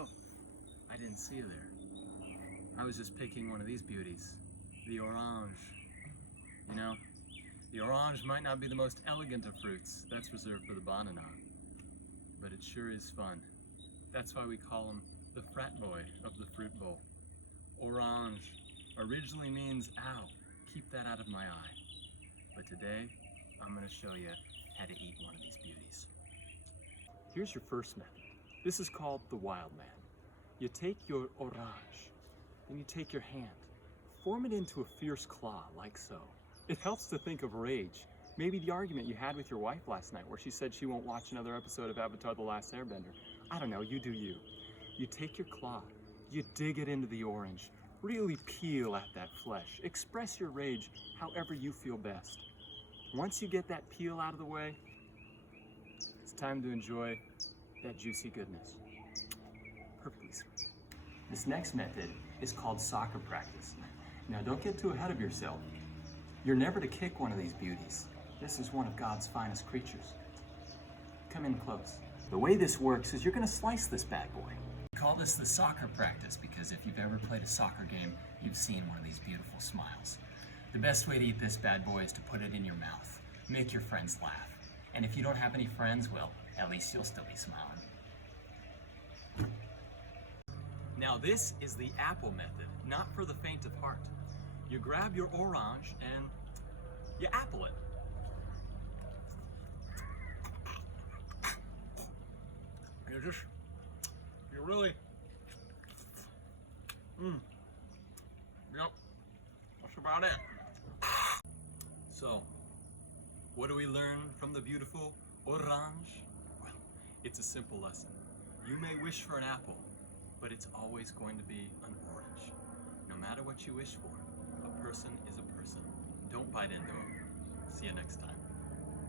Oh, I didn't see you there. I was just picking one of these beauties, the orange. You know, the orange might not be the most elegant of fruits, that's reserved for the banana, but it sure is fun. That's why we call him the frat boy of the fruit bowl. Orange originally means, ow, keep that out of my eye. But today, I'm gonna show you how to eat one of these beauties. Here's your first method. This is called the wild man. You take your orange, then you take your hand, form it into a fierce claw, like so. It helps to think of rage. Maybe the argument you had with your wife last night where she said she won't watch another episode of Avatar: The Last Airbender. I don't know, you do you. You take your claw, you dig it into the orange, really peel at that flesh. Express your rage however you feel best. Once you get that peel out of the way, it's time to enjoy that juicy goodness. Perfectly sweet. This next method is called soccer practice. Now don't get too ahead of yourself. You're never to kick one of these beauties. This is one of God's finest creatures. Come in close. The way this works is you're gonna slice this bad boy. We call this the soccer practice because if you've ever played a soccer game, you've seen one of these beautiful smiles. The best way to eat this bad boy is to put it in your mouth. Make your friends laugh. And if you don't have any friends, well, at least you'll still be smiling. Now this is the apple method, not for the faint of heart. You grab your orange and you apple it. You really, yep, that's about it. So, what do we learn from the beautiful orange? Well, it's a simple lesson. You may wish for an apple, but it's always going to be an orange. No matter what you wish for, a person is a person. Don't bite into them. See you next time.